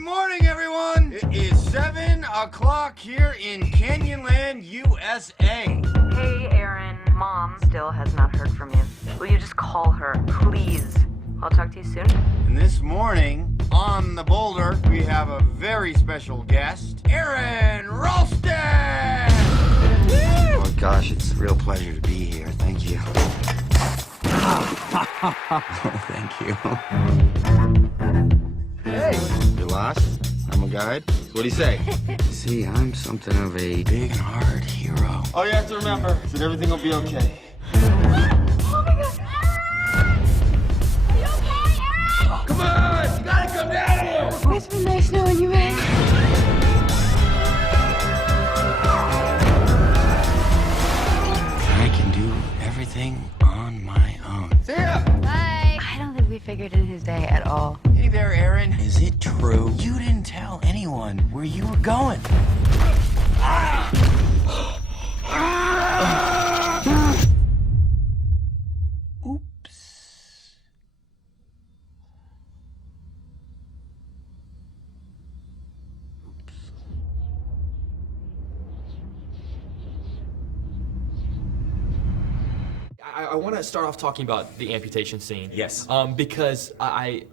Good morning, everyone. It is 7 o'clock here in Canyonland, USA. Hey, Aaron. Mom still has not heard from you. Will you just call her, please? I'll talk to you soon. And this morning, on the boulder, we have a very special guest, Aaron Ralston! Oh, gosh, it's a real pleasure to be here. Thank you. Oh, thank you. Hey! You lost? I'm a guide. So what do you say? See, I'm something of a big and hard hero. All you have to remember is that everything will be okay. Oh my God, Aaron! Are you okay, Aaron? Come on! You gotta come down here! It's been nice knowing you, man. I can do everything on my own. See ya! Bye. I don't think we figured in his day at all. Hey there, Aaron. Is it true? You didn't tell anyone where you were going. Oops. I want to start off talking about the amputation scene. Yes. Because I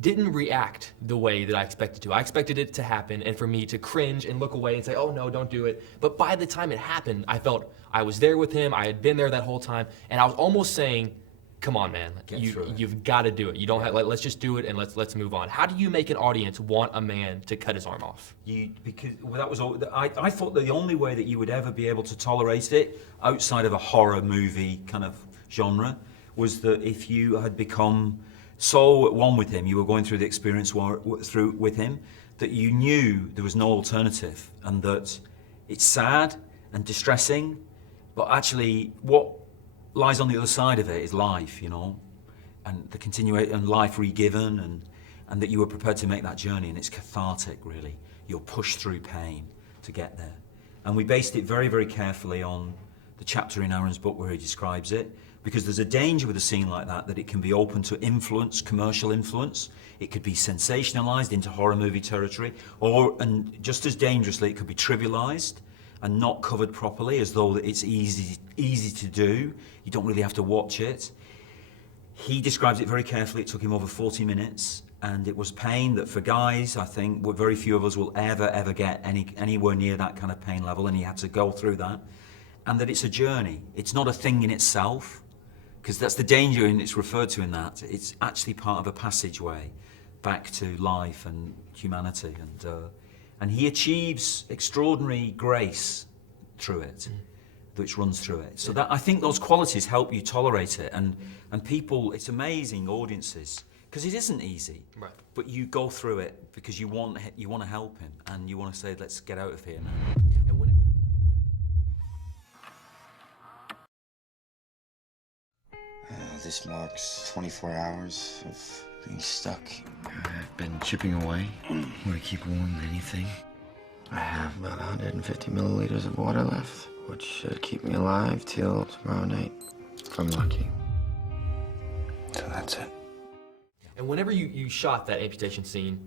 didn't react the way that I expected to. I expected it to happen and for me to cringe and look away and say, oh no, don't do it. But by the time it happened, I felt I was there with him, I had been there that whole time, and I was almost saying, come on, man, you've got to do it. You don't have, let's just do it and let's move on. How do you make an audience want a man to cut his arm off? That was all. I thought that the only way that you would ever be able to tolerate it outside of a horror movie kind of genre was that if you had become so at one with him, you were going through the experience through with him, that you knew there was no alternative, and that it's sad and distressing, but actually what lies on the other side of it is life, you know, and the continuation and life re-given, and that you were prepared to make that journey, and it's cathartic, really. You'll push through pain to get there. And we based it very, very carefully on the chapter in Aaron's book where he describes it, because there's a danger with a scene like that it can be open to influence, commercial influence. It could be sensationalized into horror movie territory, and just as dangerously, it could be trivialized and not covered properly, as though it's easy to do. You don't really have to watch it. He describes it very carefully. It took him over 40 minutes, and it was pain that for guys, I think, very few of us will ever get anywhere near that kind of pain level, and he had to go through that. And that it's a journey. It's not a thing in itself, because that's the danger, and it's referred to in that. It's actually part of a passageway back to life and humanity, and he achieves extraordinary grace through it, which runs through it. So that, I think those qualities help you tolerate it, and people, it's amazing audiences, because it isn't easy. Right. But you go through it because you want to help him, and you want to say, let's get out of here now. And when This marks 24 hours of being stuck. I've been chipping away. Want to keep warm than anything. I have about 150 milliliters of water left, which should keep me alive till tomorrow night, if I'm lucky. So that's it. And whenever you shot that amputation scene,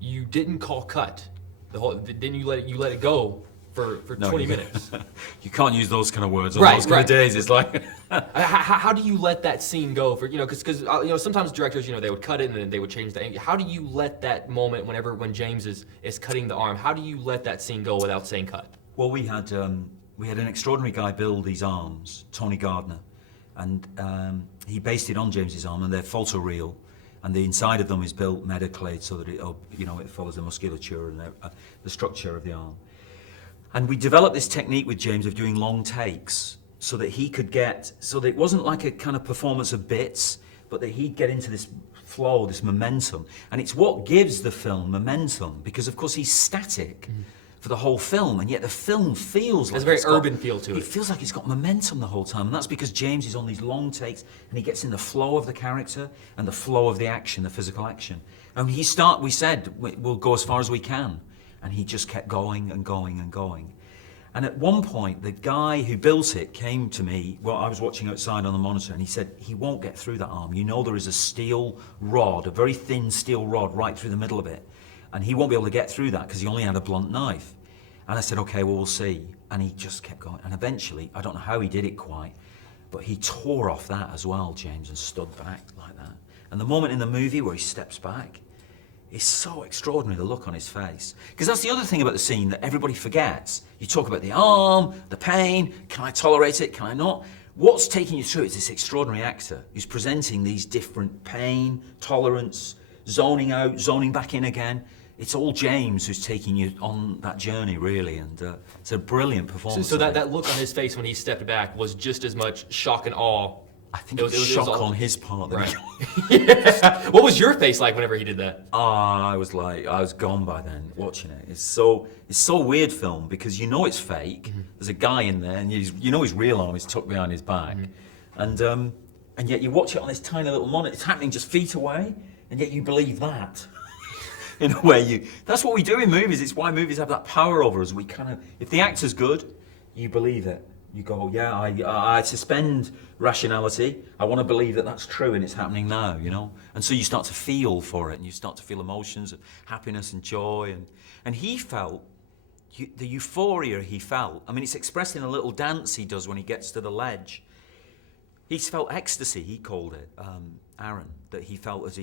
you didn't call cut. Didn't you let it go for 20 minutes? You can't use those kind of words on Right, those kind of days. It's like how do you let that scene go for, because sometimes directors, they would cut it and then they would change the angle. How do you let that moment when James is cutting the arm, how do you let that scene go without saying cut? Well, we had an extraordinary guy build these arms, Tony Gardner, and he based it on James's arm, and they're photoreal, and the inside of them is built medically so that it follows the musculature and the structure of the arm. And we developed this technique with James of doing long takes so that it wasn't like a kind of performance of bits, but that he'd get into this flow, this momentum. And it's what gives the film momentum, because of course he's static for the whole film, and yet the film feels like There's a very urban feel to it. It feels like it's got momentum the whole time, and that's because James is on these long takes, and he gets in the flow of the character and the flow of the action, the physical action. And we said, we'll go as far as we can. And he just kept going and going and going. And at one point, the guy who built it came to me, well, I was watching outside on the monitor, and he said, he won't get through that arm. There is a steel rod, a very thin steel rod right through the middle of it. and he won't be able to get through that because he only had a blunt knife. And I said, okay, well, we'll see. And he just kept going. And eventually, I don't know how he did it quite, but he tore off that as well, James, and stood back like that. And the moment in the movie where he steps back, it's so extraordinary, the look on his face. Because that's the other thing about the scene that everybody forgets. You talk about the arm, the pain, can I tolerate it, can I not? What's taking you through is this extraordinary actor who's presenting these different pain, tolerance, zoning out, zoning back in again. It's all James who's taking you on that journey, really, and it's a brilliant performance. So that look on his face when he stepped back was just as much shock and awe. I think it was shock on his part. Right. Yeah. What was your face like whenever he did that? I was gone by then watching it. It's so weird film because you know it's fake. Mm-hmm. There's a guy in there, and you know his real arm is tucked behind his back, mm-hmm. And yet you watch it on this tiny little monitor. It's happening just feet away, and yet you believe that. In a way, that's what we do in movies. It's why movies have that power over us. We kind of, if the actor's good, you believe it. You go, yeah, I suspend rationality. I want to believe that that's true and it's happening now, you know? And so you start to feel for it and you start to feel emotions of happiness and joy. And he felt, the euphoria he felt, I mean, it's expressed in a little dance he does when he gets to the ledge. He's felt ecstasy, he called it, Aaron, that he felt as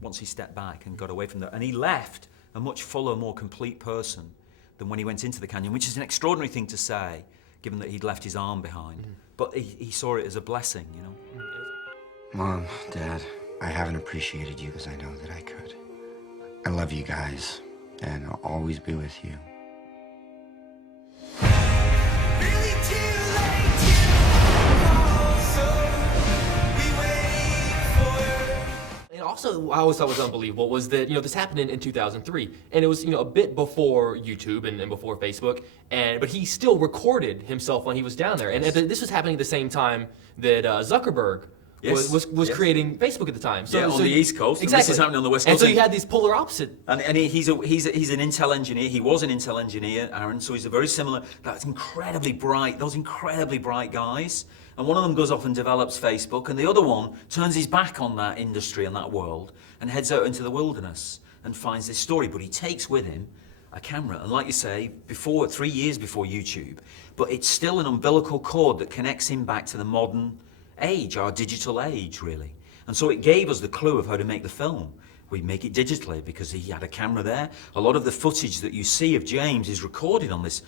once he stepped back and got away from that. And he left a much fuller, more complete person than when he went into the canyon, which is an extraordinary thing to say, given that he'd left his arm behind. Mm-hmm. But he saw it as a blessing, you know? Mom, Dad, I haven't appreciated you as I know that I could. I love you guys, and I'll always be with you. And also, I always thought was unbelievable was that, this happened in 2003, and it was, a bit before YouTube and before Facebook, but he still recorded himself when he was down there. And this was happening at the same time that Zuckerberg was creating Facebook at the time. So, on the East Coast. Exactly. This is happening on the West Coast. And so you had these polar opposite. And he's an Intel engineer. He was an Intel engineer, Aaron, so he's a very similar, those incredibly bright guys. And one of them goes off and develops Facebook, and the other one turns his back on that industry and that world and heads out into the wilderness and finds this story. But he takes with him a camera, and like you say, 3 years before YouTube, but it's still an umbilical cord that connects him back to the modern age, our digital age, really. And so it gave us the clue of how to make the film. We make it digitally because he had a camera there. A lot of the footage that you see of James is recorded on this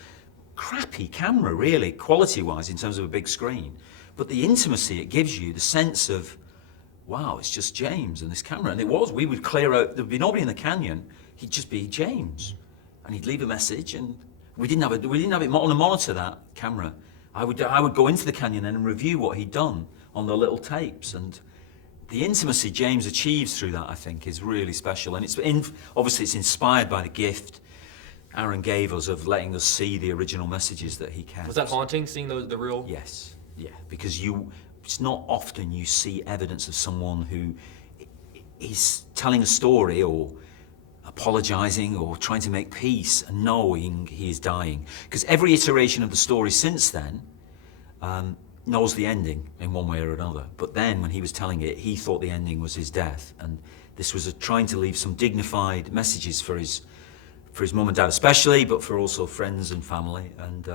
crappy camera, really, quality-wise, in terms of a big screen. But the intimacy it gives you, the sense of, wow, it's just James and this camera. And we would clear out, there'd be nobody in the canyon, he'd just be James. And he'd leave a message, and we didn't have it on a monitor, that camera. I would go into the canyon and review what he'd done on the little tapes. And the intimacy James achieves through that, I think, is really special. And obviously it's inspired by the gift Aaron gave us of letting us see the original messages that he kept. Was that haunting, seeing the real? Yes. Yeah, because it's not often you see evidence of someone who is telling a story or apologizing or trying to make peace and knowing he is dying. Because every iteration of the story since then knows the ending in one way or another. But then when he was telling it, he thought the ending was his death. And this was trying to leave some dignified messages for his mum and dad especially, but for also friends and family. And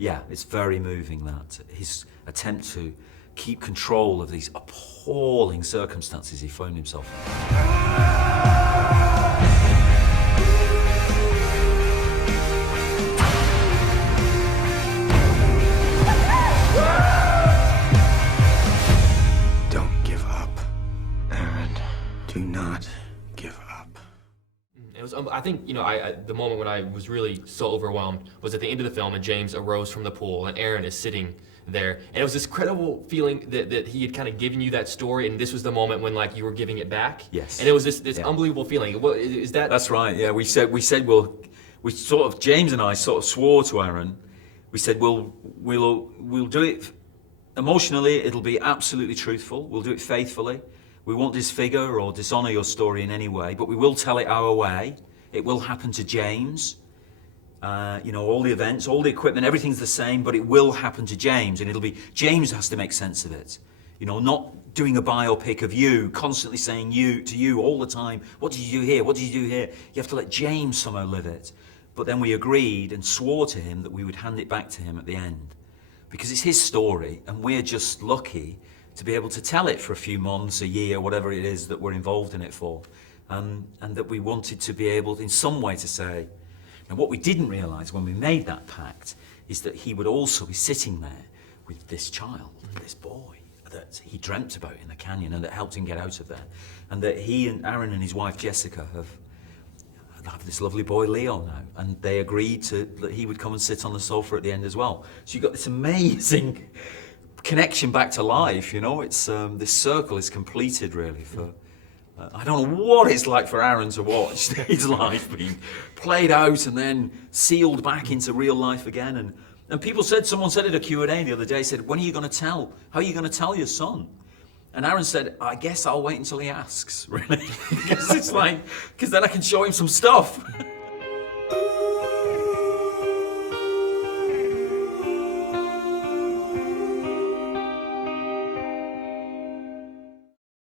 yeah, it's very moving, that his attempt to keep control of these appalling circumstances he found himself in. Don't give up, Aaron. Do not give up. It was, I think, the moment when I was really so overwhelmed was at the end of the film, and James arose from the pool, and Aaron is sitting there. And it was this incredible feeling that he had kind of given you that story, and this was the moment when, you were giving it back. Yes. And it was this unbelievable feeling. Is that... That's right, yeah. We said James and I sort of swore to Aaron. We said, we'll do it emotionally, it'll be absolutely truthful. We'll do it faithfully. We won't disfigure or dishonor your story in any way, but we will tell it our way. It will happen to James. All the events, all the equipment, everything's the same, but it will happen to James, and James has to make sense of it. Not doing a biopic of you, constantly saying you to you all the time. What did you do here? What did you do here? You have to let James somehow live it. But then we agreed and swore to him that we would hand it back to him at the end. Because it's his story, and we're just lucky to be able to tell it for a few months, a year, whatever it is that we're involved in it for. And that we wanted to be able, in some way, to say, and what we didn't realise when we made that pact is that he would also be sitting there with this child, this boy, that he dreamt about in the canyon and that helped him get out of there. And that he and Aaron and his wife Jessica have this lovely boy Leo now, and they agreed that he would come and sit on the sofa at the end as well. So you've got this amazing connection back to life, you know. It's this circle is completed really for. I don't know what it's like for Aaron to watch his life being played out and then sealed back into real life again. And people said, someone said at a Q&A the other day, said, when are you going to tell? How are you going to tell your son? And Aaron said, I guess I'll wait until he asks, really. Because it's like, because then I can show him some stuff.